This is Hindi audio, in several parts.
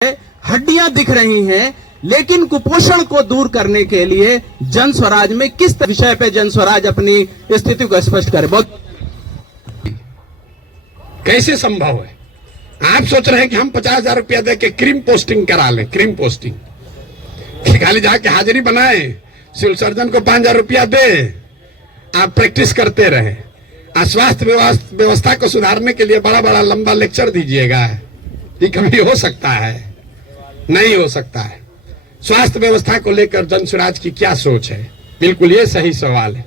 हड्डियां दिख रही हैं, लेकिन कुपोषण को दूर करने के लिए जन स्वराज में किस विषय पे जन स्वराज अपनी स्थिति को स्पष्ट करे? बहुत कैसे संभव है? आप सोच रहे हैं कि हम 50,000 रुपया दे के क्रीम पोस्टिंग करा लें, क्रीम पोस्टिंग खाली जाके हाजिरी बनाए, सिविल सर्जन को 5,000 रुपया दे, आप प्रैक्टिस करते रहे। स्वास्थ्य व्यवस्था को सुधारने के लिए बड़ा बड़ा लंबा लेक्चर दीजिएगा, ये कभी हो सकता है? नहीं हो सकता है। स्वास्थ्य व्यवस्था को लेकर जन स्वराज की क्या सोच है? बिल्कुल ये सही सवाल है।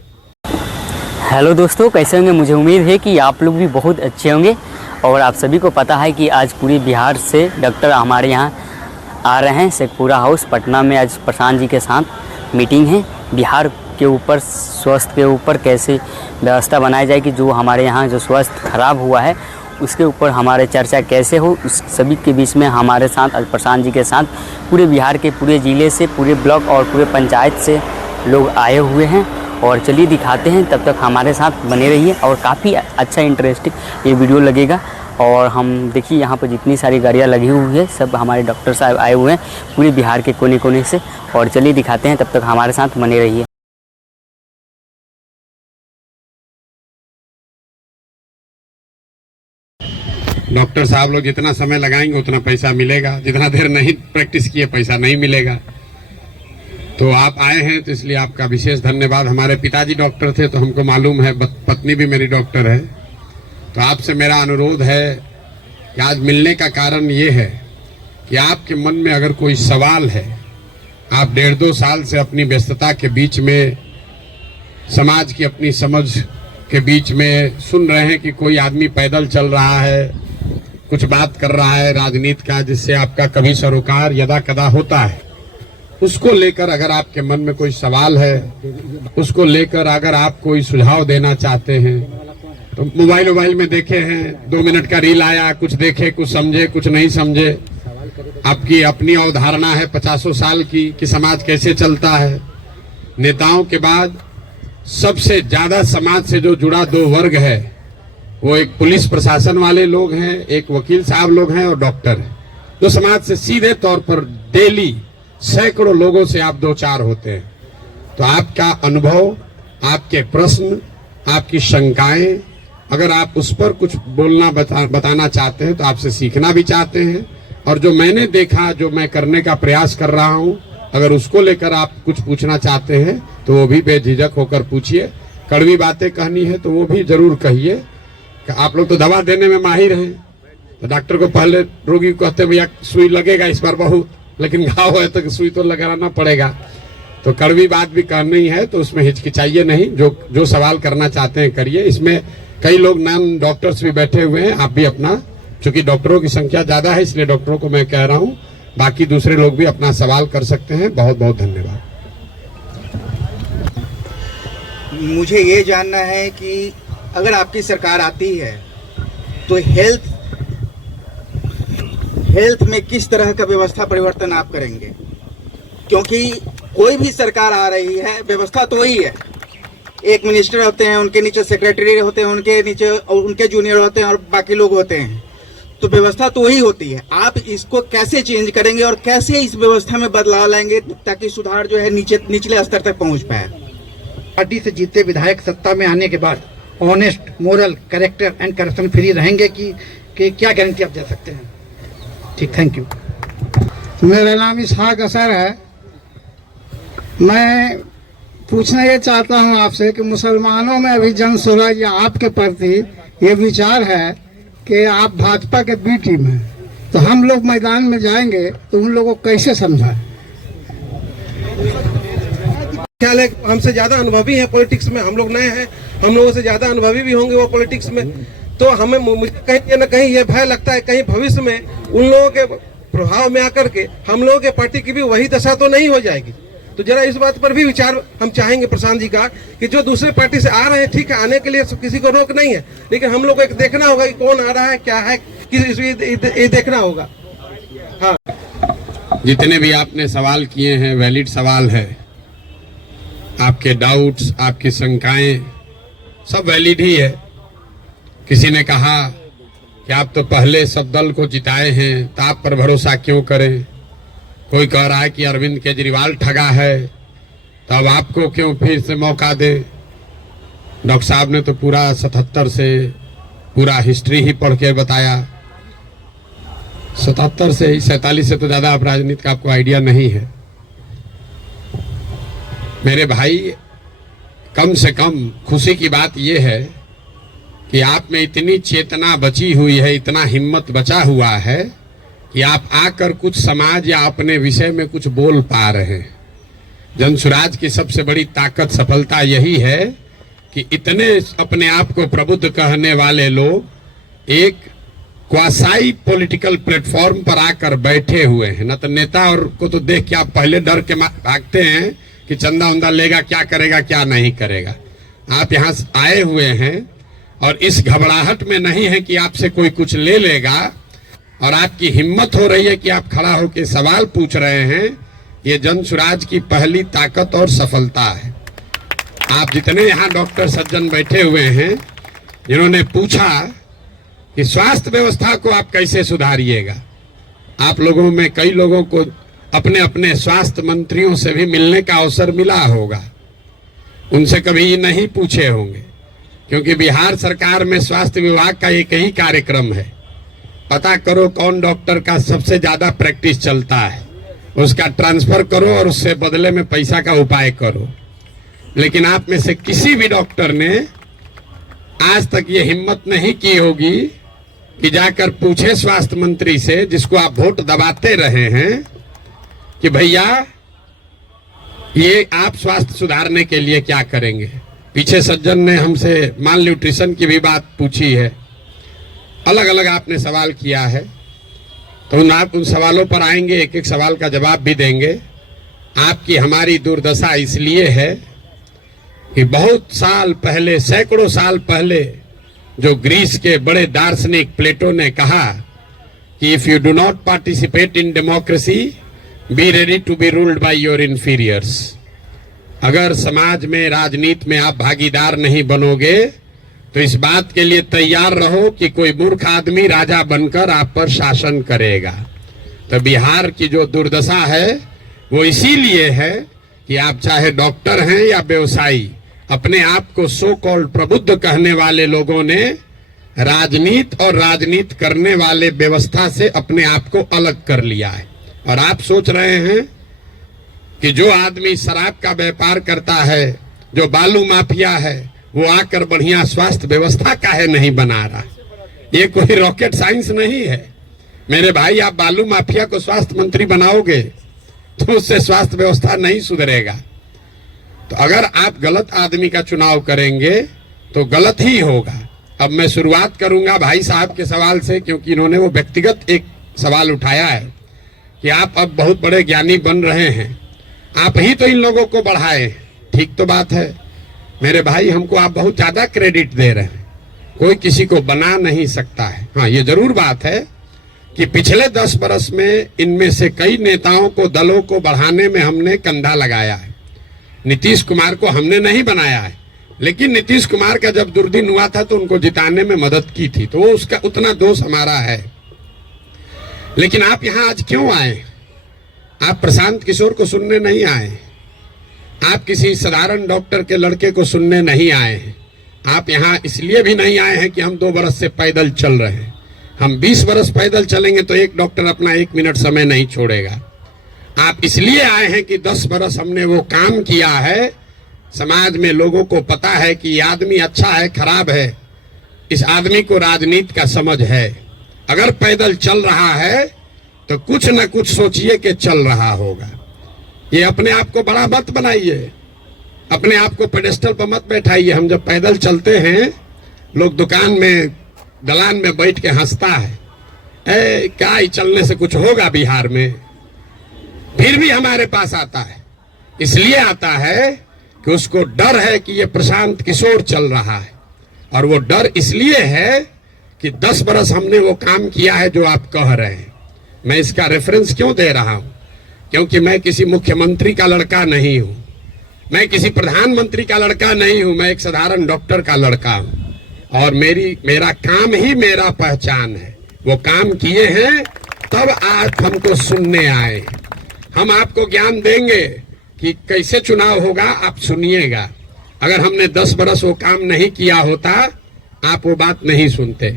हेलो दोस्तों, कैसे होंगे? मुझे उम्मीद है कि आप लोग भी बहुत अच्छे होंगे। और आप सभी को पता है कि आज पूरे बिहार से डॉक्टर हमारे यहाँ आ रहे हैं। शेखपुरा हाउस पटना में आज प्रशांत जी के साथ मीटिंग है। बिहार के ऊपर, स्वास्थ्य के ऊपर कैसे व्यवस्था बनाई जाए कि जो हमारे यहाँ जो स्वास्थ्य खराब हुआ है उसके ऊपर हमारे चर्चा कैसे हो, उस सभी के बीच में हमारे साथ आज प्रशांत जी के साथ पूरे बिहार के पूरे ज़िले से, पूरे ब्लॉक और पूरे पंचायत से लोग आए हुए हैं। और चलिए दिखाते हैं, तब तक हमारे साथ बने रहिए और काफ़ी अच्छा इंटरेस्टिंग ये वीडियो लगेगा। और हम देखिए यहाँ पर जितनी सारी गाड़ियाँ लगी हुई है, सब हमारे डॉक्टर साहब आए हुए हैं पूरे बिहार के कोने कोने से। और चलिए दिखाते हैं, तब तक हमारे साथ बने रहिए। डॉक्टर साहब लोग जितना समय लगाएंगे उतना पैसा मिलेगा, जितना देर नहीं प्रैक्टिस किए पैसा नहीं मिलेगा। तो आप आए हैं तो इसलिए आपका विशेष धन्यवाद। हमारे पिताजी डॉक्टर थे तो हमको मालूम है, पत्नी भी मेरी डॉक्टर है। तो आपसे मेरा अनुरोध है कि आज मिलने का कारण ये है कि आपके मन में अगर कोई सवाल है, आप 1.5-2 साल से अपनी व्यस्तता के बीच में, समाज की अपनी समझ के बीच में सुन रहे हैं कि कोई आदमी पैदल चल रहा है, कुछ बात कर रहा है राजनीति का, जिससे आपका कभी सरोकार यदा कदा होता है। उसको लेकर अगर आपके मन में कोई सवाल है, उसको लेकर अगर आप कोई सुझाव देना चाहते हैं, तो मोबाइल में देखे हैं 2 मिनट का रील आया, कुछ देखे, कुछ समझे, कुछ नहीं समझे। आपकी अपनी अवधारणा है 50 साल की कि समाज कैसे चलता है। नेताओं के बाद सबसे ज्यादा समाज से जो जुड़ा 2 वर्ग है, वो एक पुलिस प्रशासन वाले लोग हैं, एक वकील साहब लोग हैं और डॉक्टर हैं, जो समाज से सीधे तौर पर डेली सैकड़ों लोगों से आप 2-4 होते हैं। तो आपका अनुभव, आपके प्रश्न, आपकी शंकाएं, अगर आप उस पर कुछ बोलना बताना चाहते हैं तो आपसे सीखना भी चाहते हैं। और जो मैंने देखा, जो मैं करने का प्रयास कर रहा हूं, अगर उसको लेकर आप कुछ पूछना चाहते हैं तो वो भी बेझिझक होकर पूछिए। कड़वी बातें कहनी है तो वो भी जरूर कहिए। आप लोग तो दवा देने में माहिर हैं, तो डॉक्टर को पहले रोगी को कहते भैया सुई लगेगा इस बार बहुत, लेकिन घाव है तो सुई तो लगाना पड़ेगा। तो कड़वी बात भी कहनी है तो उसमें हिचकिचाइए नहीं, जो सवाल करना चाहते हैं करिए। इसमें कई लोग नॉन डॉक्टर्स भी बैठे हुए हैं, आप भी अपना, चूंकि डॉक्टरों की संख्या ज्यादा है इसलिए डॉक्टरों को मैं कह रहा हूं, बाकी दूसरे लोग भी अपना सवाल कर सकते हैं। बहुत बहुत धन्यवाद। मुझे ये जानना है कि अगर आपकी सरकार आती है तो हेल्थ में किस तरह का व्यवस्था परिवर्तन आप करेंगे? क्योंकि कोई भी सरकार आ रही है, व्यवस्था तो वही है। एक मिनिस्टर होते हैं, उनके नीचे सेक्रेटरी होते हैं, उनके नीचे और उनके जूनियर होते हैं और बाकी लोग होते हैं, तो व्यवस्था तो वही होती है। आप इसको कैसे चेंज करेंगे और कैसे इस व्यवस्था में बदलाव लाएंगे ताकि सुधार जो है निचले स्तर तक पहुंच पाए? पार्टी से जीते विधायक सत्ता में आने के बाद honest, moral, character and corruption free रहेंगे कि क्या गारंटी आप दे सकते हैं? ठीक, थैंक यू। मेरा नाम इसहाक असर है। मैं पूछना ये चाहता हूँ आपसे कि मुसलमानों में अभी जन स्वराज या आपके प्रति ये विचार है कि आप भाजपा के बी टीम हैं, तो हम लोग मैदान में जाएंगे तो उन लोगों को कैसे समझाएं? ख्याल है हमसे ज्यादा अनुभवी है पॉलिटिक्स में, हम लोग नए हैं, हम लोगों से ज्यादा अनुभवी भी होंगे वो पॉलिटिक्स में। तो हमें मुझे कहीं न कहीं ये भय लगता है कहीं भविष्य में उन लोगों के प्रभाव में आकर के हम लोगों के पार्टी की भी वही दशा तो नहीं हो जाएगी। तो जरा इस बात पर भी विचार हम चाहेंगे प्रशांत जी का कि जो दूसरे पार्टी से आ रहे हैं, ठीक है, आने के लिए किसी को रोक नहीं है, लेकिन हम लोग को एक देखना होगा कि कौन आ रहा है, क्या है, ये देखना होगा। हाँ, जितने भी आपने सवाल किए हैं वैलिड सवाल है, आपके डाउट्स, आपकी शंकाएं सब वैलिड ही है। किसी ने कहा कि आप तो पहले सब दल को जिताए हैं, तो आप पर भरोसा क्यों करें। कोई कह रहा है कि अरविंद केजरीवाल ठगा है, तो अब आपको क्यों फिर से मौका दे। डॉक्टर साहब ने तो पूरा 77 से पूरा हिस्ट्री ही पढ़ के बताया। 77 से ही 47 से तो ज्यादा आप राजनीति का आपको आइडिया नहीं है। मेरे भाई, कम से कम खुशी की बात यह है कि आप में इतनी चेतना बची हुई है, इतना हिम्मत बचा हुआ है कि आप आकर कुछ समाज या अपने विषय में कुछ बोल पा रहे हैं। जनसुराज की सबसे बड़ी ताकत, सफलता यही है कि इतने अपने आप को प्रबुद्ध कहने वाले लोग एक क्वासाई पॉलिटिकल प्लेटफॉर्म पर आकर बैठे हुए हैं। न तो नेता और को तो देख के आप पहले डर के भागते हैं कि चंदा उंदा लेगा, क्या करेगा क्या नहीं करेगा। आप यहाँ आए हुए हैं और इस घबराहट में नहीं है कि आपसे कोई कुछ ले लेगा, और आपकी हिम्मत हो रही है कि आप खड़ा होकर सवाल पूछ रहे हैं। ये जनसुराज की पहली ताकत और सफलता है। आप जितने यहाँ डॉक्टर सज्जन बैठे हुए हैं, जिन्होंने पूछा कि स्वास्थ्य व्यवस्था को आप कैसे सुधारिएगा, आप लोगों में कई लोगों को अपने अपने स्वास्थ्य मंत्रियों से भी मिलने का अवसर मिला होगा। उनसे कभी नहीं पूछे होंगे, क्योंकि बिहार सरकार में स्वास्थ्य विभाग का एक ही कार्यक्रम है, पता करो कौन डॉक्टर का सबसे ज्यादा प्रैक्टिस चलता है, उसका ट्रांसफर करो और उससे बदले में पैसा का उपाय करो। लेकिन आप में से किसी भी डॉक्टर ने आज तक ये हिम्मत नहीं की होगी कि जाकर पूछे स्वास्थ्य मंत्री से, जिसको आप वोट दबाते रहे हैं, कि भैया ये आप स्वास्थ्य सुधारने के लिए क्या करेंगे। पीछे सज्जन ने हमसे माल न्यूट्रिशन की भी बात पूछी है, अलग अलग आपने सवाल किया है, तो आप उन सवालों पर आएंगे, एक एक सवाल का जवाब भी देंगे। आपकी हमारी दुर्दशा इसलिए है कि बहुत साल पहले, सैकड़ों साल पहले, जो ग्रीस के बड़े दार्शनिक प्लेटो ने कहा कि if you do not participate in democracy, be ready to be ruled by your inferiors. अगर समाज में, राजनीति में आप भागीदार नहीं बनोगे तो इस बात के लिए तैयार रहो कि कोई मूर्ख आदमी राजा बनकर आप पर शासन करेगा। तो बिहार की जो दुर्दशा है वो इसीलिए है कि आप चाहे डॉक्टर हैं या व्यवसायी, अपने आप को सो कॉल्ड प्रबुद्ध कहने वाले लोगों ने राजनीति और राजनीति करने वाले व्यवस्था से अपने आप को अलग कर लिया है। और आप सोच रहे हैं कि जो आदमी शराब का व्यापार करता है, जो बालू माफिया है, वो आकर बढ़िया स्वास्थ्य व्यवस्था काहे नहीं बना रहा। ये कोई रॉकेट साइंस नहीं है मेरे भाई। आप बालू माफिया को स्वास्थ्य मंत्री बनाओगे तो उससे स्वास्थ्य व्यवस्था नहीं सुधरेगा। तो अगर आप गलत आदमी का चुनाव करेंगे तो गलत ही होगा। अब मैं शुरुआत करूंगा भाई साहब के सवाल से, क्योंकि इन्होंने वो व्यक्तिगत एक सवाल उठाया है कि आप अब बहुत बड़े ज्ञानी बन रहे हैं, आप ही तो इन लोगों को बढ़ाए। ठीक तो बात है मेरे भाई, हमको आप बहुत ज्यादा क्रेडिट दे रहे हैं। कोई किसी को बना नहीं सकता है। हाँ, ये जरूर बात है कि पिछले 10 बरस में इनमें से कई नेताओं को, दलों को बढ़ाने में हमने कंधा लगाया है। नीतीश कुमार को हमने नहीं बनाया है, लेकिन नीतीश कुमार का जब दुर्दिन हुआ था तो उनको जिताने में मदद की थी, तो वो उसका उतना दोष हमारा है। लेकिन आप यहाँ आज क्यों आए? आप प्रशांत किशोर को सुनने नहीं आए, आप किसी साधारण डॉक्टर के लड़के को सुनने नहीं आए हैं। आप यहाँ इसलिए भी नहीं आए हैं कि हम 2 बरस से पैदल चल रहे हैं। हम 20 बरस पैदल चलेंगे तो एक डॉक्टर अपना 1 मिनट समय नहीं छोड़ेगा। आप इसलिए आए हैं कि 10 बरस हमने वो काम किया है, समाज में लोगों को पता है कि ये आदमी अच्छा है, खराब है, इस आदमी को राजनीति का समझ है। अगर पैदल चल रहा है तो कुछ न कुछ सोचिए कि चल रहा होगा। ये अपने आप को बड़ा मत बनाइए, अपने आप को पेडेस्टल पर मत बैठाइए। हम जब पैदल चलते हैं, लोग दुकान में, दलान में बैठ के हंसता है, क्या ही चलने से कुछ होगा बिहार में। फिर भी हमारे पास आता है, इसलिए आता है कि उसको डर है कि ये प्रशांत किशोर चल रहा है। और वो डर इसलिए है कि 10 बरस हमने वो काम किया है जो आप कह रहे हैं। मैं इसका रेफरेंस क्यों दे रहा हूं? क्योंकि मैं किसी मुख्यमंत्री का लड़का नहीं हूं, मैं किसी प्रधानमंत्री का लड़का नहीं हूं, मैं एक साधारण डॉक्टर का लड़का हूं। और मेरा काम ही मेरा पहचान है। वो काम किए हैं तब आज हमको सुनने आए। हम आपको ज्ञान देंगे कि कैसे चुनाव होगा, आप सुनिएगा। अगर हमने 10 बरस वो काम नहीं किया होता आप वो बात नहीं सुनते।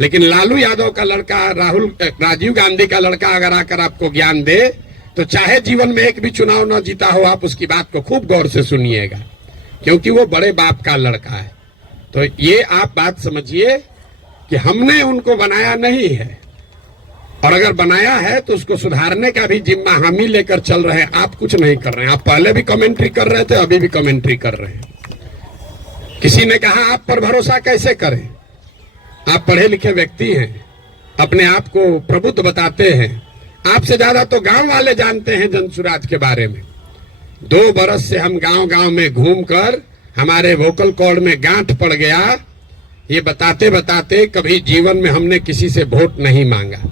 लेकिन लालू यादव का लड़का राजीव गांधी का लड़का अगर आकर आपको ज्ञान दे तो चाहे जीवन में एक भी चुनाव न जीता हो, आप उसकी बात को खूब गौर से सुनिएगा, क्योंकि वो बड़े बाप का लड़का है। तो ये आप बात समझिए कि हमने उनको बनाया नहीं है, और अगर बनाया है तो उसको सुधारने का भी जिम्मा हम ही लेकर चल रहे हैं। आप कुछ नहीं कर रहे हैं। आप पहले भी कमेंट्री कर रहे थे, अभी भी कमेंट्री कर रहे हैं। किसी ने कहा आप पर भरोसा कैसे करें, आप पढ़े लिखे व्यक्ति हैं, अपने आप को प्रबुद्ध बताते हैं। आपसे ज्यादा तो गांव वाले जानते हैं जनसुराज के बारे में। 2 बरस से हम गांव गांव में घूमकर हमारे वोकल कॉर्ड में गांठ पड़ गया। ये बताते बताते कभी जीवन में हमने किसी से वोट नहीं मांगा।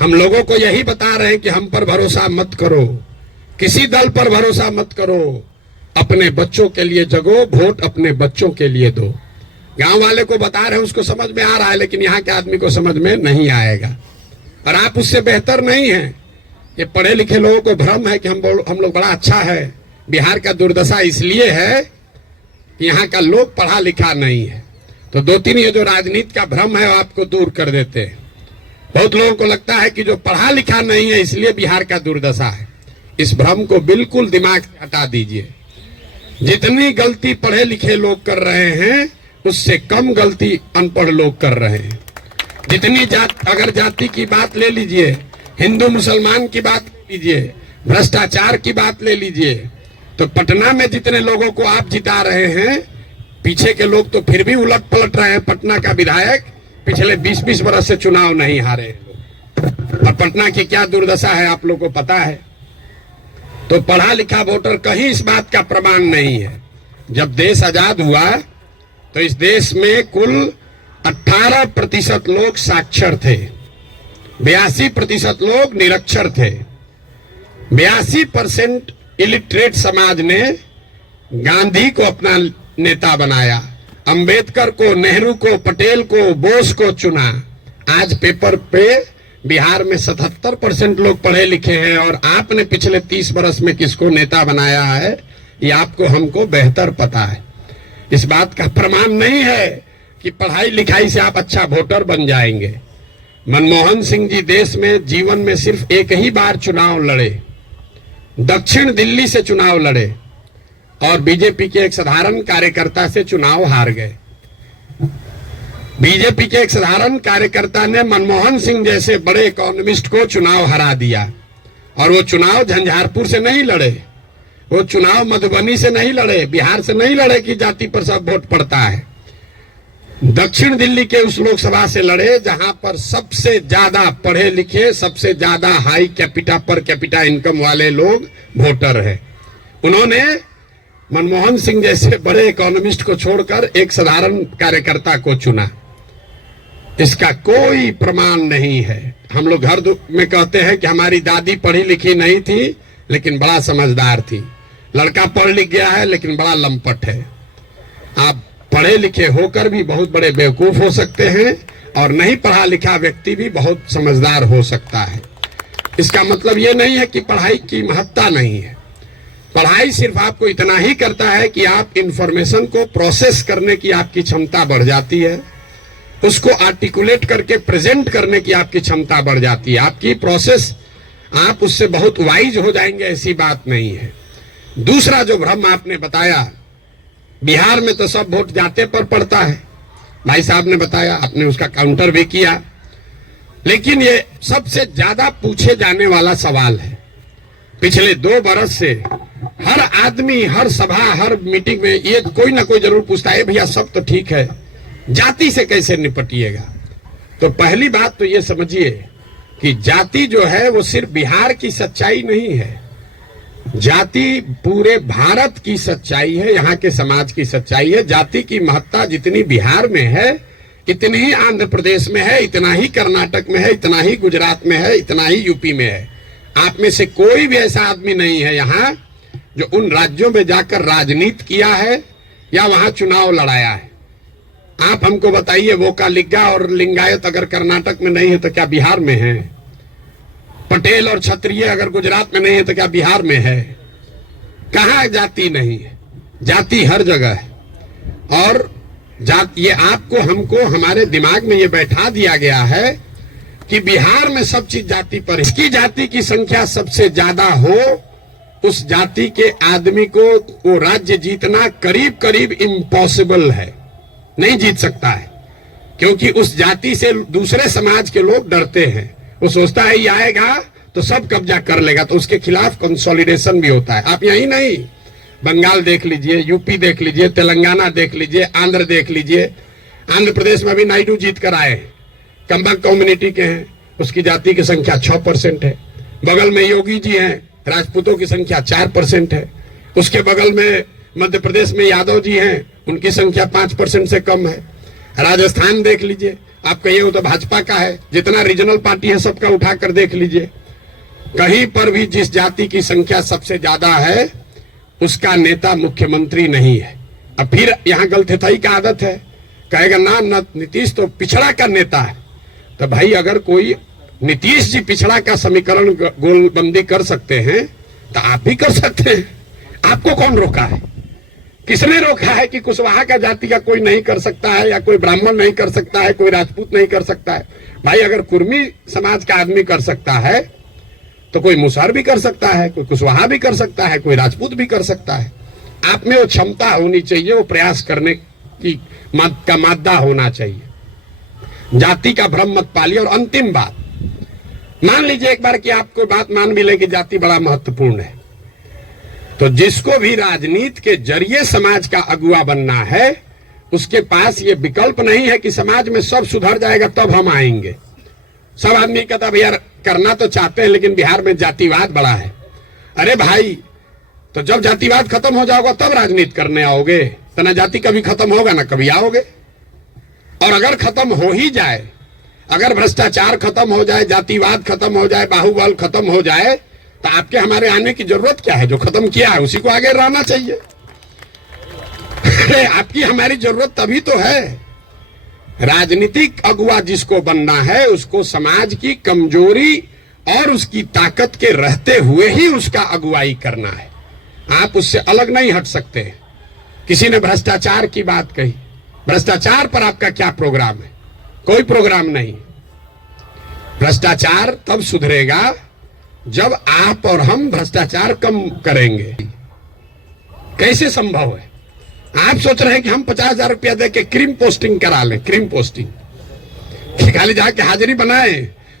हम लोगों को यही बता रहे हैं कि हम पर भरोसा मत करो, किसी दल पर भरोसा मत करो, अपने बच्चों के लिए जगो, वोट अपने बच्चों के लिए दो। गांव वाले को बता रहे हैं, उसको समझ में आ रहा है, लेकिन यहाँ के आदमी को समझ में नहीं आएगा। और आप उससे बेहतर नहीं हैं। ये पढ़े लिखे लोगों को भ्रम है कि हम लोग बड़ा अच्छा है। बिहार का दुर्दशा इसलिए है कि यहाँ का लोग पढ़ा लिखा नहीं है। तो 2-3 ये जो राजनीति का भ्रम है वो आपको दूर कर देते हैं। बहुत लोगों को लगता है कि जो पढ़ा लिखा नहीं है इसलिए बिहार का दुर्दशा है। इस भ्रम को बिल्कुल दिमाग से हटा दीजिए। जितनी गलती पढ़े लिखे लोग कर रहे हैं उससे कम गलती अनपढ़ लोग कर रहे हैं। जितनी अगर जाति की बात ले लीजिए, हिंदू मुसलमान की बात ले लीजिए, भ्रष्टाचार की बात ले लीजिए, तो पटना में जितने लोगों को आप जिता रहे हैं, पीछे के लोग तो फिर भी उलट पलट रहे हैं। पटना का विधायक पिछले 20-20 बरस से चुनाव नहीं हारे हैं। और पटना की क्या दुर्दशा है आप लोगों को पता है। तो पढ़ा लिखा वोटर कहीं इस बात का प्रमाण नहीं है। जब देश आजाद हुआ तो इस देश में कुल 18% लोग साक्षर थे, 82% लोग निरक्षर थे। 82% इलिटरेट समाज ने गांधी को अपना नेता बनाया, अंबेडकर को, नेहरू को, पटेल को, बोस को चुना। आज पेपर पे बिहार में 77% लोग पढ़े लिखे हैं, और आपने पिछले 30 बरस में किसको नेता बनाया है ये आपको हमको बेहतर पता है। इस बात का प्रमाण नहीं है कि पढ़ाई लिखाई से आप अच्छा वोटर बन जाएंगे। मनमोहन सिंह जी देश में जीवन में सिर्फ एक ही बार चुनाव लड़े, दक्षिण दिल्ली से चुनाव लड़े, और बीजेपी के एक साधारण कार्यकर्ता से चुनाव हार गए। बीजेपी के एक साधारण कार्यकर्ता ने मनमोहन सिंह जैसे बड़े इकोनॉमिस्ट को चुनाव हरा दिया। और वो चुनाव झंझारपुर से नहीं लड़े, वो चुनाव मधुबनी से नहीं लड़े, बिहार से नहीं लड़े कि जाति पर सब वोट पड़ता है। दक्षिण दिल्ली के उस लोकसभा से लड़े जहां पर सबसे ज्यादा पढ़े लिखे, सबसे ज्यादा high capita per capita income वाले लोग वोटर हैं। उन्होंने मनमोहन सिंह जैसे बड़े इकोनॉमिस्ट को छोड़कर एक साधारण कार्यकर्ता को चुना। इसका कोई प्रमाण नहीं है। हम लोग घर में कहते हैं कि हमारी दादी पढ़ी लिखी नहीं थी लेकिन बड़ा समझदार थी। लड़का पढ़ लिख गया है लेकिन बड़ा लंपट है। आप पढ़े लिखे होकर भी बहुत बड़े बेवकूफ हो सकते हैं, और नहीं पढ़ा लिखा व्यक्ति भी बहुत समझदार हो सकता है। इसका मतलब ये नहीं है कि पढ़ाई की महत्ता नहीं है। पढ़ाई सिर्फ आपको इतना ही करता है कि आप इंफॉर्मेशन को प्रोसेस करने की आपकी क्षमता बढ़ जाती है, उसको आर्टिकुलेट करके प्रेजेंट करने की आपकी क्षमता बढ़ जाती है। आपकी प्रोसेस, आप उससे बहुत वाइज हो जाएंगे, ऐसी बात नहीं है। दूसरा जो भ्रम आपने बताया, बिहार में तो सब वोट जाते पर पड़ता है, भाई साहब ने बताया, आपने उसका काउंटर भी किया। लेकिन ये सबसे ज्यादा पूछे जाने वाला सवाल है। पिछले 2 बरस से हर आदमी, हर सभा, हर मीटिंग में ये कोई ना कोई जरूर पूछता है, भैया सब तो ठीक है, जाति से कैसे निपटिएगा। तो पहली बात तो ये समझिए कि जाति जो है वो सिर्फ बिहार की सच्चाई नहीं है, जाति पूरे भारत की सच्चाई है, यहाँ के समाज की सच्चाई है। जाति की महत्ता जितनी बिहार में है इतनी ही आंध्र प्रदेश में है, इतना ही कर्नाटक में है, इतना ही गुजरात में है, इतना ही यूपी में है। आप में से कोई भी ऐसा आदमी नहीं है यहाँ जो उन राज्यों में जाकर राजनीति किया है या वहां चुनाव लड़ाया है। आप हमको बताइए, वोकालिगा और लिंगायत अगर कर्नाटक में नहीं है तो क्या बिहार में है? पटेल और क्षत्रिय अगर गुजरात में नहीं है तो क्या बिहार में है? कहाँ जाति नहीं है? जाति हर जगह है। और ये आपको हमको हमारे दिमाग में ये बैठा दिया गया है कि बिहार में सब चीज जाति पर है। इसकी जाति की संख्या सबसे ज्यादा हो, उस जाति के आदमी को वो राज्य जीतना करीब करीब इम्पॉसिबल है, नहीं जीत सकता है। क्योंकि उस जाति से दूसरे समाज के लोग डरते हैं। वो सोचता है ये आएगा तो सब कब्जा कर लेगा, तो उसके खिलाफ कंसोलिडेशन भी होता है। आप यही नहीं, बंगाल देख लीजिए, यूपी देख लीजिए, तेलंगाना देख लीजिए, आंध्र देख लीजिए। आंध्र प्रदेश में भी नायडू जीत कर आए, कंबक कम्युनिटी के हैं, उसकी जाति की संख्या 6% है। बगल में योगी जी हैं, राजपूतों की संख्या 4% है। उसके बगल में मध्य प्रदेश में यादव जी हैं, उनकी संख्या 5% से कम है। राजस्थान देख लीजिए, आप कहिए वो तो भाजपा का है, जितना रीजनल पार्टी है सबका उठाकर देख लीजिए, कहीं पर भी जिस जाति की संख्या सबसे ज्यादा है उसका नेता मुख्यमंत्री नहीं है। अब फिर यहाँ गलतफहमी का आदत है, कहेगा ना नीतीश तो पिछड़ा का नेता है। तो भाई अगर कोई नीतीश जी पिछड़ा का समीकरण गोलबंदी कर सकते हैं तो आप भी कर सकते हैं। आपको कौन रोका है? किसने रोका है कि कुशवाहा का जाति का कोई नहीं कर सकता है, या कोई ब्राह्मण नहीं कर सकता है, कोई राजपूत नहीं कर सकता है? भाई अगर कुर्मी समाज का आदमी कर सकता है तो कोई मुसहर भी कर सकता है, कोई कुशवाहा भी कर सकता है, कोई राजपूत भी कर सकता है। आप में वो क्षमता होनी चाहिए, वो प्रयास करने की का मादा होना चाहिए। जाति का भ्रम मत पालिए। और अंतिम बात, मान लीजिए एक बार कि आपको बात मान भी ले कि जाति बड़ा महत्वपूर्ण है, तो जिसको भी राजनीति के जरिए समाज का अगुवा बनना है उसके पास ये विकल्प नहीं है कि समाज में सब सुधर जाएगा तब हम आएंगे। सब आदमी कहता भैया करना तो चाहते हैं लेकिन बिहार में जातिवाद बड़ा है। अरे भाई, तो जब जातिवाद खत्म हो जाओगा तब राजनीति करने आओगे, तो ना जाति कभी खत्म होगा ना कभी आओगे। और अगर खत्म हो ही जाए, अगर भ्रष्टाचार खत्म हो जाए, जातिवाद खत्म हो जाए, बाहुबल खत्म हो जाए, तो आपके हमारे आने की जरूरत क्या है? जो खत्म किया है उसी को आगे रहना चाहिए। आपकी हमारी जरूरत तभी तो है। राजनीतिक अगुवा जिसको बनना है उसको समाज की कमजोरी और उसकी ताकत के रहते हुए ही उसका अगुवाई करना है। आप उससे अलग नहीं हट सकते। किसी ने भ्रष्टाचार की बात कही, भ्रष्टाचार पर आपका क्या प्रोग्राम है? कोई प्रोग्राम नहीं। भ्रष्टाचार तब सुधरेगा जब आप और हम भ्रष्टाचार कम करेंगे। कैसे संभव है? आप सोच रहे हैं कि हम 50,000 रुपया दे के क्रीम पोस्टिंग करा लें, क्रीम पोस्टिंग खाली जाके हाजिरी बनाए,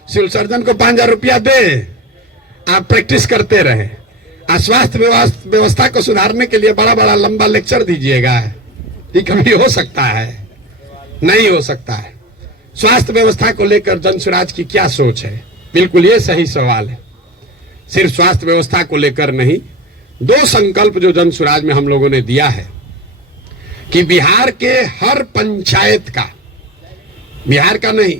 सिविल सर्जन को 5,000 रुपया दे, आप प्रैक्टिस करते रहे। स्वास्थ्य व्यवस्था को सुधारने के लिए बड़ा बड़ा लंबा लेक्चर दीजिएगा, ये कभी हो सकता है? नहीं हो सकता है। स्वास्थ्य व्यवस्था को लेकर जन स्वराज की क्या सोच है? बिल्कुल ये सही सवाल है। सिर्फ स्वास्थ्य व्यवस्था को लेकर नहीं, 2 संकल्प जो जन स्वराज में हम लोगों ने दिया है कि बिहार के हर पंचायत का, बिहार का नहीं,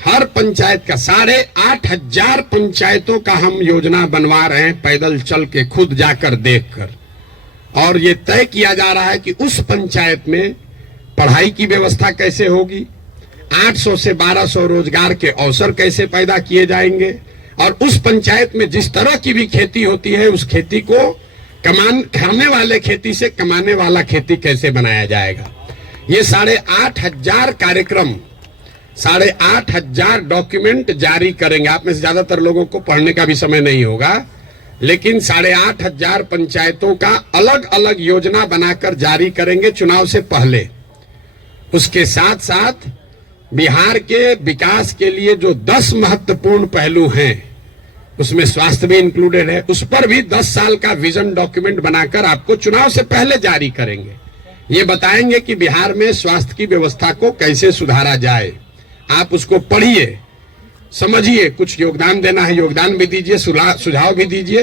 हर पंचायत का 8,500 पंचायतों का हम योजना बनवा रहे हैं, पैदल चल के खुद जाकर देखकर। और ये तय किया जा रहा है कि उस पंचायत में पढ़ाई की व्यवस्था कैसे होगी, 800 से 1200 रोजगार के अवसर कैसे पैदा किए जाएंगे, और उस पंचायत में जिस तरह की भी खेती होती है उस खेती को खाने वाले खेती से कमाने वाला खेती कैसे बनाया जाएगा। ये 8,500 कार्यक्रम, 8,500 डॉक्यूमेंट जारी करेंगे। आप में से ज्यादातर लोगों को पढ़ने का भी समय नहीं होगा, लेकिन 8,500 पंचायतों का अलग अलग योजना बनाकर जारी करेंगे चुनाव से पहले। उसके साथ साथ बिहार के विकास के लिए जो 10 महत्वपूर्ण पहलू हैं उसमें स्वास्थ्य भी इंक्लूडेड है, उस पर भी 10 साल का विजन डॉक्यूमेंट बनाकर आपको चुनाव से पहले जारी करेंगे। ये बताएंगे कि बिहार में स्वास्थ्य की व्यवस्था को कैसे सुधारा जाए। आप उसको पढ़िए, समझिए, कुछ योगदान देना है योगदान भी दीजिए, सुझाव भी दीजिए,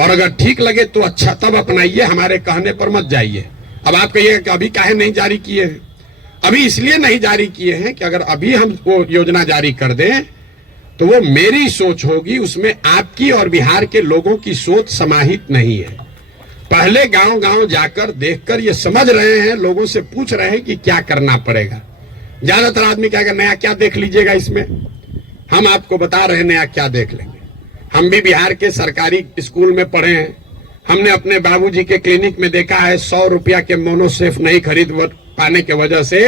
और अगर ठीक लगे तो अच्छा तब अपनाइए, हमारे कहने पर मत जाइए। अब आप कहिएगा कि अभी काहे नहीं जारी किए हैं? अभी इसलिए नहीं जारी किए हैं कि अगर अभी हम वो योजना जारी कर दें तो वो मेरी सोच होगी, उसमें आपकी और बिहार के लोगों की सोच समाहित नहीं है। पहले गांव गांव जाकर देखकर ये समझ रहे हैं, लोगों से पूछ रहे हैं कि क्या करना पड़ेगा। ज्यादातर आदमी क्या कर, नया क्या देख लीजिएगा इसमें, हम आपको बता रहे हैं नया क्या देख लेंगे। हम भी बिहार के सरकारी स्कूल में पढ़े हैं, हमने अपने बाबूजी के क्लिनिक में देखा है 100 रुपया के मोनोसेफ नहीं खरीद पाने की वजह से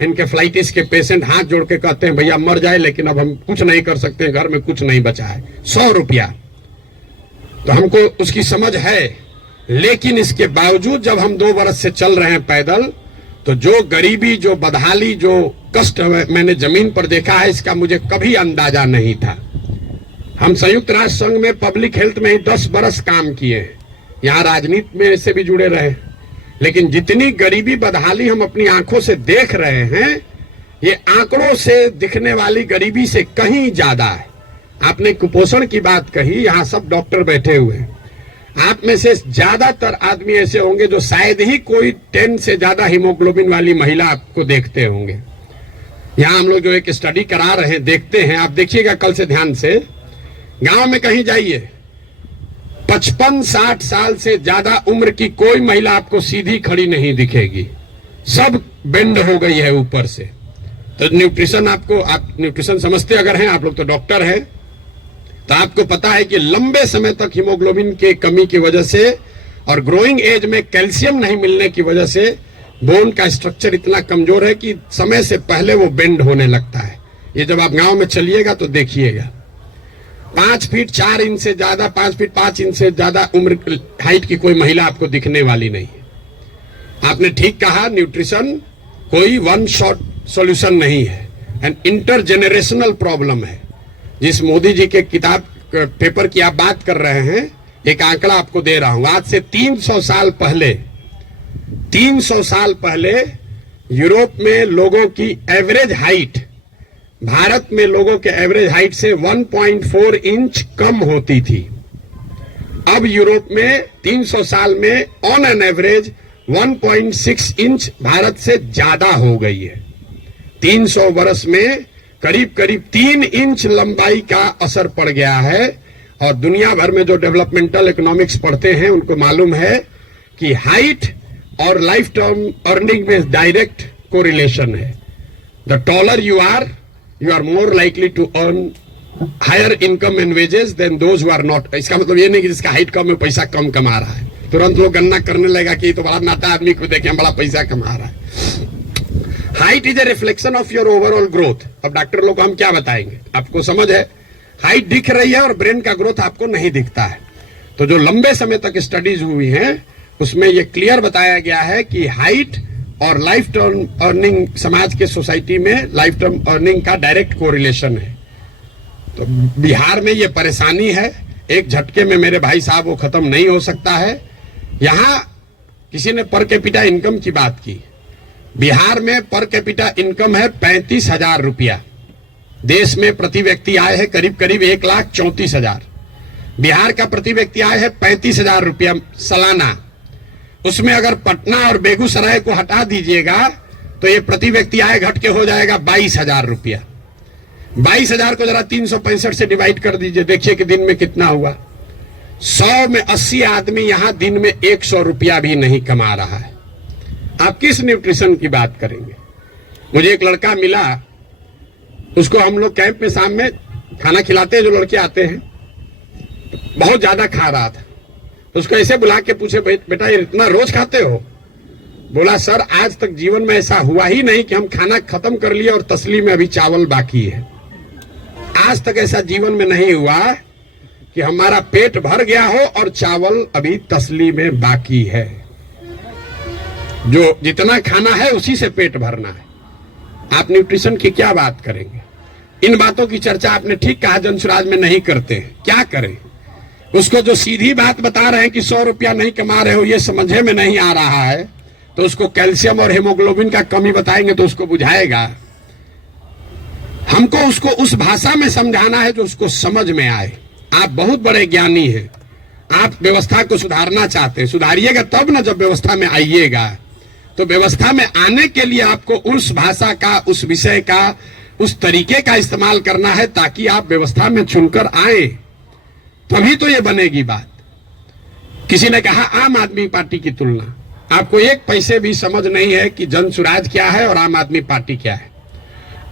इनके फ्लाइटिस के पेशेंट हाथ जोड़ के कहते हैं भैया मर जाए, लेकिन अब हम कुछ नहीं कर सकते, घर में कुछ नहीं बचा है, 100 रुपया। तो हमको उसकी समझ है, लेकिन इसके बावजूद जब हम 2 बरस से चल रहे हैं पैदल, तो जो गरीबी, जो बदहाली, जो कष्ट मैंने जमीन पर देखा है, इसका मुझे कभी अंदाजा नहीं था। हम संयुक्त राष्ट्र संघ में पब्लिक हेल्थ में ही 10 बरस काम किए हैं, यहाँ राजनीति में से भी जुड़े रहे, लेकिन जितनी गरीबी बदहाली हम अपनी आंखों से देख रहे हैं, ये आंकड़ों से दिखने वाली गरीबी से कहीं ज्यादा है। आपने कुपोषण की बात कही, यहाँ सब डॉक्टर बैठे हुए हैं, आप में से ज्यादातर आदमी ऐसे होंगे जो शायद ही कोई 10 से ज्यादा हीमोग्लोबिन वाली महिला आपको देखते होंगे। यहाँ हम लोग जो एक स्टडी करा रहे हैं, देखते हैं, आप देखिएगा कल से ध्यान से, गांव में कहीं जाइए, 55-60 साल से ज्यादा उम्र की कोई महिला आपको सीधी खड़ी नहीं दिखेगी, सब बेंड हो गई है ऊपर से। तो न्यूट्रिशन, आप न्यूट्रिशन समझते अगर हैं, आप लोग तो डॉक्टर हैं, तो आपको पता है कि लंबे समय तक हीमोग्लोबिन के कमी की वजह से और ग्रोइंग एज में कैल्शियम नहीं मिलने की वजह से बोन का स्ट्रक्चर इतना कमजोर है कि समय से पहले वो बेंड होने लगता है। ये जब आप गांव में चलिएगा तो देखिएगा, 5 फीट 4 इंच से ज्यादा, 5 फीट 5 इंच से ज्यादा उम्र हाइट की कोई महिला आपको दिखने वाली नहीं है। आपने ठीक कहा, न्यूट्रिशन कोई वन शॉट सॉल्यूशन नहीं है, एंड इंटरजेनरेशनल प्रॉब्लम है। जिस मोदी जी के किताब पेपर की आप बात कर रहे हैं, एक आंकड़ा आपको दे रहा हूं, आज से 300 साल पहले यूरोप में लोगों की एवरेज हाइट भारत में लोगों के एवरेज हाइट से 1.4 इंच कम होती थी। अब यूरोप में 300 साल में on an average 1.6 inch Bharat से ज्यादा हो गई है। 300 वर्ष में करीब करीब 3 इंच लंबाई का असर पड़ गया है। और दुनिया भर में जो डेवलपमेंटल इकोनॉमिक्स पढ़ते हैं उनको मालूम है कि हाइट और लाइफ टर्म अर्निंग में डायरेक्ट कोरिलेशन है। The taller you are more likely to earn higher income and wages than those who are not. इसका मतलब ये नहीं कि जिसका हाइट कम है पैसा कम कमा रहा है, तुरंत लोग गन्ना करने लगा कि तो बड़ा नाटा आदमी को देखे बड़ा पैसा कमा रहा है। Height is a reflection of your overall growth. अब डॉक्टर लोग को हम क्या बताएंगे, आपको समझ है, हाइट दिख रही है और ब्रेन का ग्रोथ आपको नहीं दिखता है। तो जो लंबे समय तक स्टडीज हुई हैं उसमें यह क्लियर बताया गया है कि हाइट और लाइफ टर्म अर्निंग, समाज के सोसाइटी में लाइफ टर्म अर्निंग का डायरेक्ट कोरिलेशन है। तो बिहार में ये परेशानी है, एक झटके में मेरे भाई साहब वो खत्म नहीं हो सकता है। यहां किसी ने पर कैपिटा इनकम की बात की, बिहार में पर कैपिटा इनकम है 35,000 रुपया। देश में प्रति व्यक्ति आय है करीब करीब 1,34,000। बिहार का प्रति व्यक्ति आय है 35,000 रुपया सालाना। उसमें अगर पटना और बेगूसराय को हटा दीजिएगा तो ये प्रति व्यक्ति आय घट के हो जाएगा 22,000 रुपया। 22,000 को जरा 365 से डिवाइड कर दीजिए, देखिए कि दिन में कितना हुआ। 100 में 80 आदमी यहां दिन में 100 रुपया भी नहीं कमा रहा है। आप किस न्यूट्रिशन की बात करेंगे। मुझे एक लड़का मिला, उसको हम लोग कैंप में शाम में खाना खिलाते हैं, जो लड़के आते हैं, बहुत ज्यादा खा रहा था। उसको ऐसे बुला के पूछे, बेटा ये इतना रोज खाते हो? बोला सर आज तक जीवन में ऐसा हुआ ही नहीं कि हम खाना खत्म कर लिए और तसली में अभी चावल बाकी है। आज तक ऐसा जीवन में नहीं हुआ कि हमारा पेट भर गया हो और चावल अभी तसली में बाकी है। जो जितना खाना है उसी से पेट भरना है। आप न्यूट्रिशन की क्या बात करेंगे। इन बातों की चर्चा आपने ठीक कहा जनसुराज में नहीं करते हैं। क्या करें, उसको जो सीधी बात बता रहे हैं कि 100 रुपया नहीं कमा रहे हो, ये समझे में नहीं आ रहा है, तो उसको कैल्शियम और हेमोग्लोबिन का कमी बताएंगे तो उसको बुझाएगा। हमको उसको उस भाषा में समझाना है जो उसको समझ में आए। आप बहुत बड़े ज्ञानी हैं, आप व्यवस्था को सुधारना चाहते हैं, सुधारिएगा तब ना जब व्यवस्था में आइएगा। तो व्यवस्था में आने के लिए आपको उस भाषा का, उस विषय का, उस तरीके का इस्तेमाल करना है ताकि आप व्यवस्था में चुनकर आए, तभी तो ये बनेगी बात। किसी ने कहा आम आदमी पार्टी की तुलना, आपको एक पैसे भी समझ नहीं है कि जन सुराज क्या है और आम आदमी पार्टी क्या है।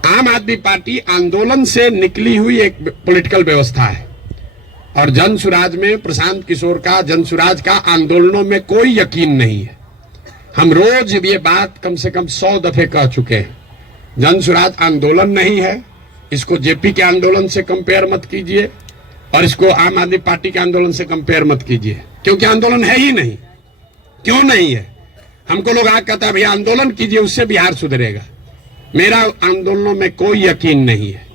आम आदमी पार्टी आंदोलन से निकली हुई एक पॉलिटिकल व्यवस्था है और जन सुराज में प्रशांत किशोर का, जन सुराज का आंदोलनों में कोई यकीन नहीं है। हम रोज ये बात कम से कम 100 दफे कह चुके हैं। जन सुराज आंदोलन नहीं है, इसको जेपी के आंदोलन से कंपेयर मत कीजिए और इसको आम आदमी पार्टी के आंदोलन से कंपेयर मत कीजिए, क्योंकि आंदोलन है ही नहीं। क्यों नहीं है? हमको लोग आगे कहता है भैया आंदोलन कीजिए उससे बिहार सुधरेगा। मेरा आंदोलनों में कोई यकीन नहीं है,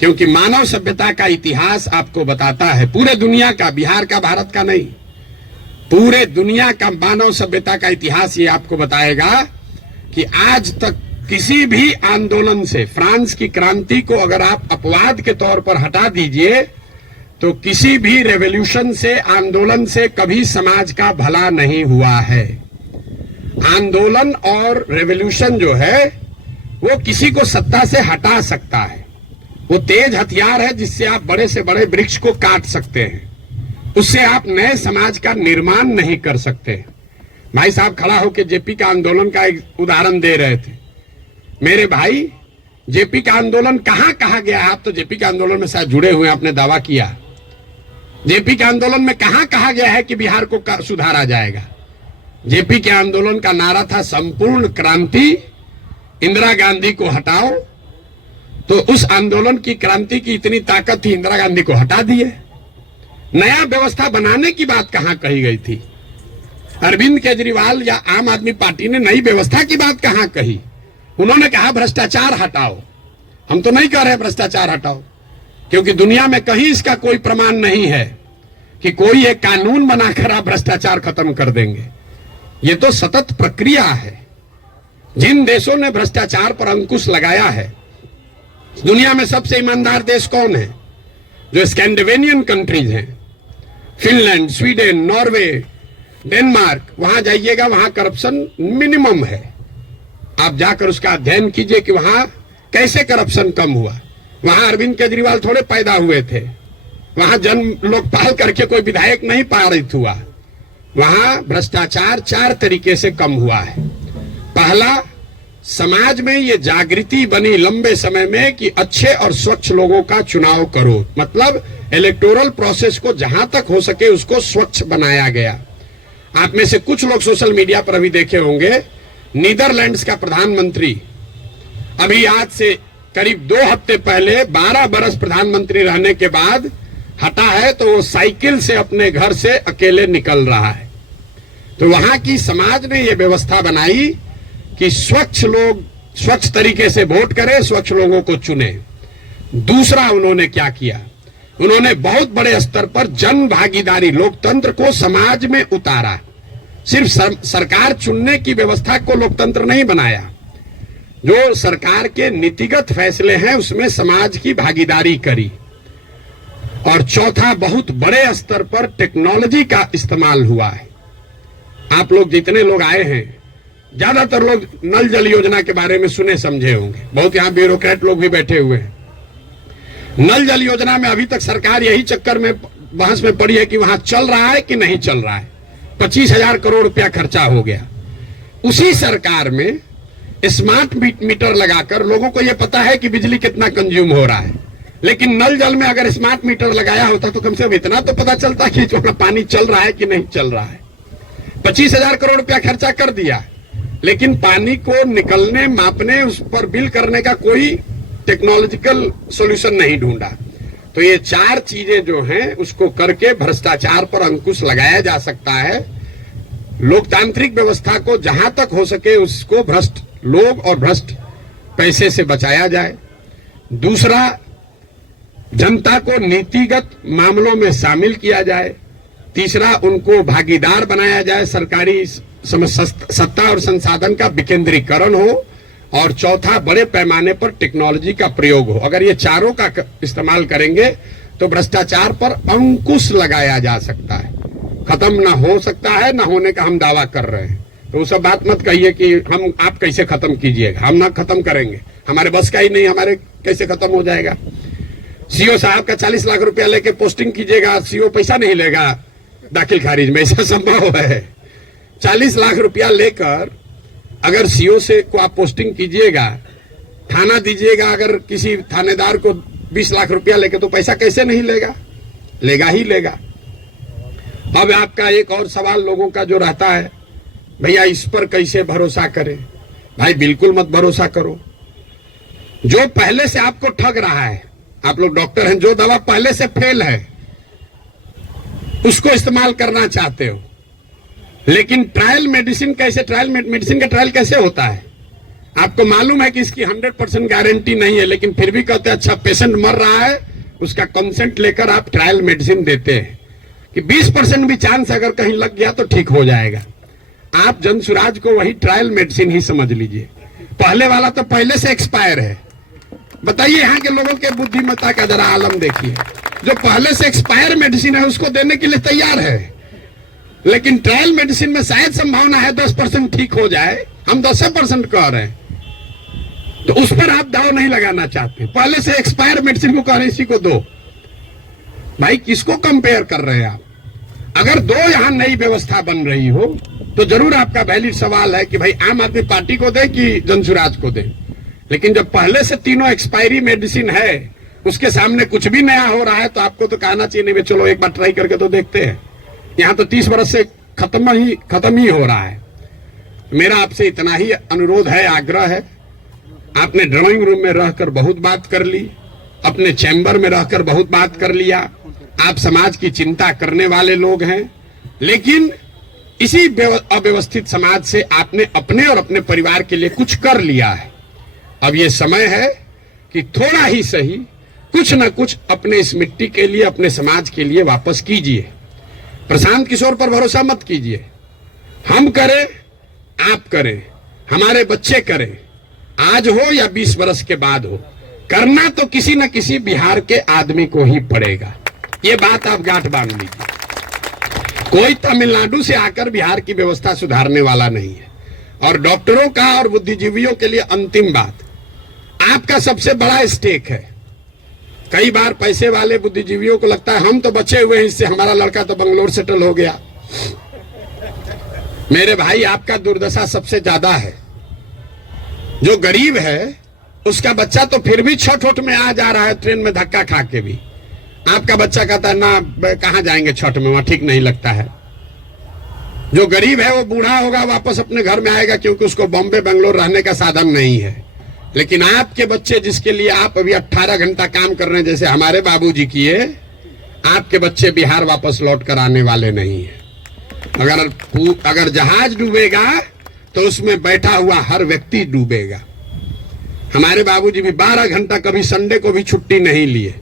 क्योंकि मानव सभ्यता का इतिहास आपको बताता है, पूरे दुनिया का, बिहार का, भारत का नहीं, पूरे दुनिया का मानव सभ्यता का इतिहास ये आपको बताएगा कि आज तक किसी भी आंदोलन से, फ्रांस की क्रांति को अगर आप अपवाद के तौर पर हटा दीजिए तो किसी भी रेवोल्यूशन से, आंदोलन से कभी समाज का भला नहीं हुआ है। आंदोलन और रेवोल्यूशन जो है वो किसी को सत्ता से हटा सकता है। वो तेज हथियार है जिससे आप बड़े से बड़े वृक्ष को काट सकते हैं, उससे आप नए समाज का निर्माण नहीं कर सकते। भाई साहब खड़ा होकर जेपी का आंदोलन का एक उदाहरण दे रहे थे। मेरे भाई, जेपी का आंदोलन कहां कहा गया है? आप तो जेपी के आंदोलन में शायद जुड़े हुए, आपने दावा किया। जेपी के आंदोलन में कहां कहा गया है कि बिहार को सुधारा जाएगा? जेपी के आंदोलन का नारा था संपूर्ण क्रांति, इंदिरा गांधी को हटाओ। तो उस आंदोलन की, क्रांति की इतनी ताकत थी, इंदिरा गांधी को हटा दिए। नया व्यवस्था बनाने की बात कहां कही गई थी? अरविंद केजरीवाल या आम आदमी पार्टी ने नई व्यवस्था की बात कहां कही? उन्होंने कहा भ्रष्टाचार हटाओ। हम तो नहीं कह रहे भ्रष्टाचार हटाओ, क्योंकि दुनिया में कहीं इसका कोई प्रमाण नहीं है कि कोई एक कानून बनाकर आप भ्रष्टाचार खत्म कर देंगे। ये तो सतत प्रक्रिया है। जिन देशों ने भ्रष्टाचार पर अंकुश लगाया है, दुनिया में सबसे ईमानदार देश कौन है? जो स्कैंडिनेवियन कंट्रीज हैं, फिनलैंड, स्वीडन, नॉर्वे, डेनमार्क, वहां जाइएगा, वहां करप्शन मिनिमम है। आप जाकर उसका अध्ययन कीजिए कि वहां कैसे करप्शन कम हुआ। वहां अरविंद केजरीवाल थोड़े पैदा हुए थे, वहां जन्म लोकपाल करके कोई विधायक नहीं पारित हुआ। वहां भ्रष्टाचार 4 तरीके से कम हुआ है। पहला, समाज में ये जागृति बनी लंबे समय में कि अच्छे और स्वच्छ लोगों का चुनाव करो, मतलब इलेक्टोरल प्रोसेस को जहां तक हो सके उसको स्वच्छ बनाया गया। आप में से कुछ लोग सोशल मीडिया पर अभी देखे होंगे, नीदरलैंड्स का प्रधानमंत्री अभी आज से करीब 2 हफ्ते पहले 12 बरस प्रधानमंत्री रहने के बाद हटा है, तो वो साइकिल से अपने घर से अकेले निकल रहा है। तो वहां की समाज ने ये व्यवस्था बनाई कि स्वच्छ लोग स्वच्छ तरीके से वोट करें, स्वच्छ लोगों को चुने। दूसरा उन्होंने क्या किया? उन्होंने बहुत बड़े स्तर पर जन भागीदारी, लोकतंत्र को समाज में उतारा। सिर्फ सरकार चुनने की व्यवस्था को लोकतंत्र नहीं बनाया, जो सरकार के नीतिगत फैसले हैं उसमें समाज की भागीदारी करी। और चौथा, बहुत बड़े स्तर पर टेक्नोलॉजी का इस्तेमाल हुआ है। आप लोग जितने लोग आए हैं, ज्यादातर लोग नल जल योजना के बारे में सुने समझे होंगे, बहुत यहां ब्यूरोक्रेट लोग भी बैठे हुए हैं। नल जल योजना में अभी तक सरकार यही चक्कर में बहस में पड़ी है कि वहां चल रहा है कि नहीं चल रहा है। 25,000 करोड़ रुपया खर्चा हो गया। उसी सरकार में स्मार्ट मीटर लगाकर लोगों को यह पता है कि बिजली कितना कंज्यूम हो रहा है, लेकिन नल जल में अगर स्मार्ट मीटर लगाया होता तो कम से कम इतना तो पता चलता कि जो पानी चल रहा है कि नहीं चल रहा है। 25,000 करोड़ रुपया खर्चा कर दिया, लेकिन पानी को निकलने, मापने, उस पर बिल करने का कोई टेक्नोलॉजिकल सॉल्यूशन नहीं ढूंढा। तो ये 4 चीजें जो हैं उसको करके भ्रष्टाचार पर अंकुश लगाया जा सकता है। लोकतांत्रिक व्यवस्था को जहां तक हो सके उसको भ्रष्ट लोग और भ्रष्ट पैसे से बचाया जाए। दूसरा, जनता को नीतिगत मामलों में शामिल किया जाए। तीसरा, उनको भागीदार बनाया जाए, सरकारी सत्ता और संसाधन का विकेंद्रीकरण हो। और चौथा, बड़े पैमाने पर टेक्नोलॉजी का प्रयोग हो। अगर ये चारों का इस्तेमाल करेंगे तो भ्रष्टाचार पर अंकुश लगाया जा सकता है। खत्म ना हो सकता है, ना होने का हम दावा कर रहे हैं। तो वो सब बात मत कहिए कि हम आप कैसे खत्म कीजिएगा, हम ना खत्म करेंगे, हमारे बस का ही नहीं, हमारे कैसे खत्म हो जाएगा। सीओ साहब का 40 लाख रुपया लेके पोस्टिंग कीजिएगा, सीओ पैसा नहीं लेगा, दाखिल खारिज में, ऐसा संभव है। 40 लाख रुपया लेकर अगर सीओ से को आप पोस्टिंग कीजिएगा, थाना दीजिएगा, अगर किसी थानेदार को 20 लाख रुपया लेके, तो पैसा कैसे नहीं लेगा? लेगा ही लेगा। अब आपका एक और सवाल लोगों का जो रहता है, भैया इस पर कैसे भरोसा करें? भाई बिल्कुल मत भरोसा करो। जो पहले से आपको ठग रहा है, आप लोग डॉक्टर हैं, जो दवा पहले से फेल है उसको इस्तेमाल करना चाहते हो, लेकिन ट्रायल मेडिसिन कैसे, ट्रायल मेडिसिन का ट्रायल कैसे होता है? आपको मालूम है कि इसकी 100% गारंटी नहीं है, लेकिन फिर भी कहते हैं अच्छा पेशेंट मर रहा है, उसका कंसेंट लेकर आप ट्रायल मेडिसिन देते हैं कि 20% भी चांस अगर कहीं लग गया तो ठीक हो जाएगा। आप जनसुराज को वही ट्रायल मेडिसिन ही समझ लीजिए। पहले वाला तो पहले से एक्सपायर है। बताइए यहाँ के लोगों के बुद्धिमत्ता का जरा आलम देखिए। जो पहले से एक्सपायर मेडिसिन है उसको देने के लिए तैयार है, लेकिन ट्रायल मेडिसिन में शायद संभावना है 10% ठीक हो जाए, हम 10% कह रहे हैं, तो उस पर आप दाव नहीं लगाना चाहते। पहले से एक्सपायर मेडिसिन को कह रहे इसी को दो। भाई किसको कंपेयर कर रहे हैं आप? अगर दो यहां नई व्यवस्था बन रही हो तो जरूर आपका वैलिड सवाल है कि भाई आम आदमी पार्टी को दे कि जनसुराज को दे। लेकिन जब पहले से तीनों एक्सपायरी मेडिसिन है, उसके सामने कुछ भी नया हो रहा है, तो आपको तो कहना चाहिए नहीं चलो एक बार ट्राई करके तो देखते हैं। यहाँ तो 30 वर्ष से खत्म ही हो रहा है। मेरा आपसे इतना ही अनुरोध है, आग्रह है। आपने ड्राइंग रूम में रहकर बहुत बात कर ली, अपने चैम्बर में रहकर बहुत बात कर लिया, आप समाज की चिंता करने वाले लोग हैं, लेकिन इसी अव्यवस्थित समाज से आपने अपने और अपने परिवार के लिए कुछ कर लिया है। अब ये समय है कि थोड़ा ही सही कुछ न कुछ अपने इस मिट्टी के लिए, अपने समाज के लिए वापस कीजिए। प्रशांत किशोर पर भरोसा मत कीजिए। हम करें, आप करें, हमारे बच्चे करें, आज हो या 20 वर्ष के बाद हो, करना तो किसी न किसी बिहार के आदमी को ही पड़ेगा। ये बात आप गांठ बांध लीजिए। कोई तमिलनाडु से आकर बिहार की व्यवस्था सुधारने वाला नहीं है। और डॉक्टरों का और बुद्धिजीवियों के लिए अंतिम बात, आपका सबसे बड़ा स्टेक है। कई बार पैसे वाले बुद्धिजीवियों को लगता है हम तो बचे हुए हैं, इससे हमारा लड़का तो बंगलोर सेटल हो गया। मेरे भाई आपका दुर्दशा सबसे ज्यादा है। जो गरीब है उसका बच्चा तो फिर भी छठ वठ में आ जा रहा है, ट्रेन में धक्का खा के भी। आपका बच्चा कहता है ना कहां जाएंगे छठ में, वहां ठीक नहीं लगता है। जो गरीब है वो बूढ़ा होगा, वापस अपने घर में आएगा, क्योंकि उसको बॉम्बे बेंगलोर रहने का साधन नहीं है। लेकिन आपके बच्चे जिसके लिए आप अभी 18 घंटा काम कर रहे हैं, जैसे हमारे बाबूजी किए, आपके बच्चे बिहार वापस लौट कर आने वाले नहीं है। अगर जहाज डूबेगा तो उसमें बैठा हुआ हर व्यक्ति डूबेगा। हमारे बाबूजी भी 12 घंटा कभी संडे को भी छुट्टी नहीं लिए,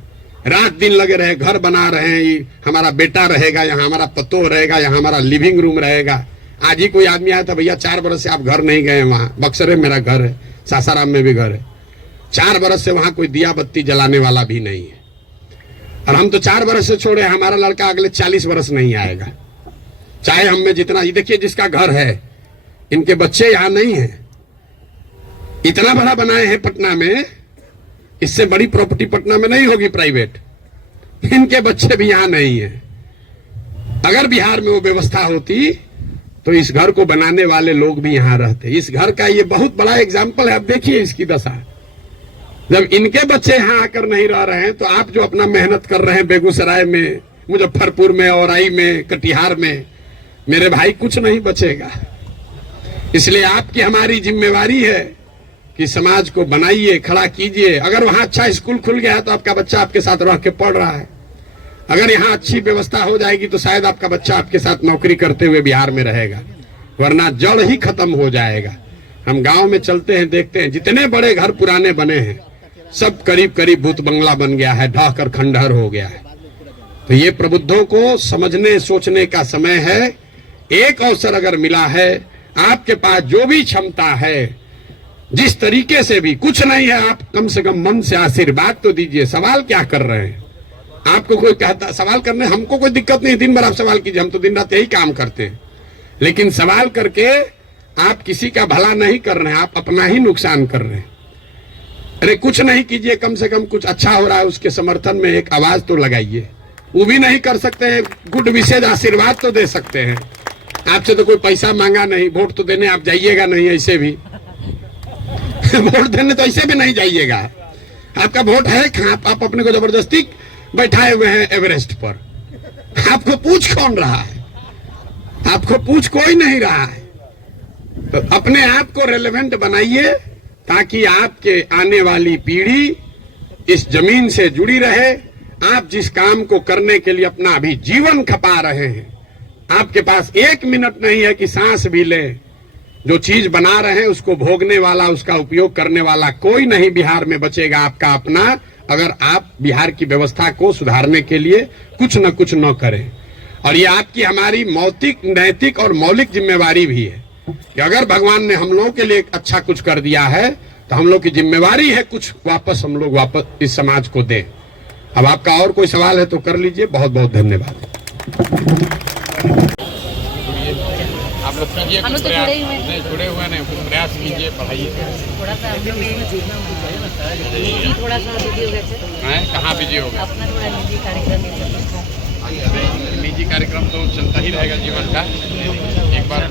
रात दिन लगे रहे, घर बना रहे हैं। हमारा बेटा रहेगा यहाँ, हमारा पतोह रहेगा यहाँ, हमारा लिविंग रूम रहेगा। आज ही कोई आदमी आया था, भैया 4 बरस से आप घर नहीं गए, वहाँ बक्सरे मेरा घर है, सासाराम में भी घर है, 4 बरस से वहां कोई दिया बत्ती जलाने वाला भी नहीं है। और हम तो 4 बरस से छोड़े, हमारा लड़का अगले 40 बरस नहीं आएगा, चाहे हम में जितना। ये देखिए जिसका घर है, इनके बच्चे यहाँ नहीं है। इतना बड़ा बनाए हैं पटना में, इससे बड़ी प्रॉपर्टी पटना में नहीं होगी प्राइवेट। इनके बच्चे भी यहाँ नहीं है। अगर बिहार में वो व्यवस्था होती तो इस घर को बनाने वाले लोग भी यहाँ रहते। इस घर का ये बहुत बड़ा एग्जाम्पल है। अब देखिए इसकी दशा, जब इनके बच्चे यहाँ आकर नहीं रह रहे हैं, तो आप जो अपना मेहनत कर रहे हैं बेगूसराय में, मुजफ्फरपुर में, औराई में, कटिहार में, मेरे भाई कुछ नहीं बचेगा। इसलिए आपकी हमारी जिम्मेवारी है कि समाज को बनाइए, खड़ा कीजिए। अगर वहां अच्छा स्कूल खुल गया है तो आपका बच्चा आपके साथ रह के पढ़ रहा है। अगर यहाँ अच्छी व्यवस्था हो जाएगी तो शायद आपका बच्चा आपके साथ नौकरी करते हुए बिहार में रहेगा, वरना जड़ ही खत्म हो जाएगा। हम गांव में चलते हैं, देखते हैं जितने बड़े घर पुराने बने हैं सब करीब करीब भूत बंगला बन गया है, ढह कर खंडहर हो गया है। तो ये प्रबुद्धों को समझने सोचने का समय है। एक अवसर अगर मिला है, आपके पास जो भी क्षमता है, जिस तरीके से भी, कुछ नहीं है, आप कम से कम मन से आशीर्वाद तो दीजिए। सवाल क्या कर रहे हैं? आपको कोई कहता सवाल करने, हमको कोई दिक्कत नहीं, दिन भर आप सवाल कीजिए, हम तो दिन रात यही काम करते हैं। लेकिन सवाल करके आप किसी का भला नहीं कर रहे हैं, आप अपना ही नुकसान कर रहे हैं। अरे कुछ नहीं कीजिए, कम से कम कुछ अच्छा हो रहा है उसके समर्थन में एक आवाज तो लगाइए। वो भी नहीं कर सकते हैं, गुड विशेष आशीर्वाद तो दे सकते हैं। आपसे तो कोई पैसा मांगा नहीं, वोट तो देने आप जाइएगा नहीं ऐसे भी वोट देने तो ऐसे भी नहीं जाइएगा, आपका वोट है कहाँ? आप अपने को जबरदस्ती बैठाए हुए हैं एवरेस्ट पर। आपको पूछ कौन रहा है? आपको पूछ कोई नहीं रहा है। तो अपने आप को रेलेवेंट बनाइए ताकि आपके आने वाली पीढ़ी इस जमीन से जुड़ी रहे। आप जिस काम को करने के लिए अपना अभी जीवन खपा रहे हैं, आपके पास 1 मिनट नहीं है कि सांस भी ले। जो चीज बना रहे हैं उसको भोगने वाला, उसका उपयोग करने वाला कोई नहीं बिहार में बचेगा आपका अपना, अगर आप बिहार की व्यवस्था को सुधारने के लिए कुछ न कुछ न करें। और ये आपकी हमारी मौतिक, नैतिक और मौलिक जिम्मेवारी भी है कि अगर भगवान ने हम लोगों के लिए अच्छा कुछ कर दिया है तो हम लोग की जिम्मेवारी है कुछ वापस हम लोग वापस इस समाज को दें। अब आपका और कोई सवाल है तो कर लीजिए। बहुत बहुत धन्यवाद। आप लोग कीजिए कुछ प्रयास, नहीं जुड़े हुए नहीं, कुछ प्रयास कीजिए, पढ़ाइए। थोड़ा सा हम लोग थोड़ा सा बिजी हो गए थे। कहाँ बिजी हो गए? अपना थोड़ा निजी कार्यक्रम निजी कार्यक्रम तो चलता ही रहेगा जीवन का, एक बार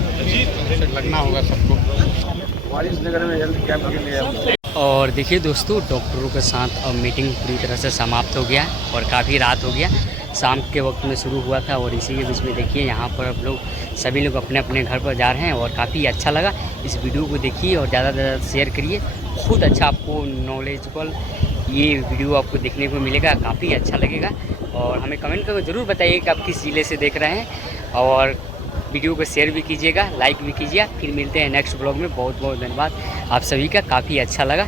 लगना होगा सबको। वारिसनगर में हेल्थ कैंप के लिए। और देखिए दोस्तों, डॉक्टरों के साथ अब मीटिंग पूरी तरह से समाप्त हो गया और काफ़ी रात हो गया, शाम के वक्त में शुरू हुआ था। और इसी के बीच में देखिए यहाँ पर अब लोग सभी लोग अपने अपने घर पर जा रहे हैं और काफ़ी अच्छा लगा। इस वीडियो को देखिए और ज़्यादा से ज़्यादा शेयर करिए, बहुत अच्छा आपको नॉलेजेबल ये वीडियो आपको देखने को मिलेगा, काफ़ी अच्छा लगेगा। और हमें कमेंट करके ज़रूर बताइए कि आप किस ज़िले से देख रहे हैं, और वीडियो को शेयर भी कीजिएगा, लाइक भी कीजिए। फिर मिलते हैं नेक्स्ट ब्लॉग में। बहुत बहुत धन्यवाद आप सभी का, काफ़ी अच्छा लगा।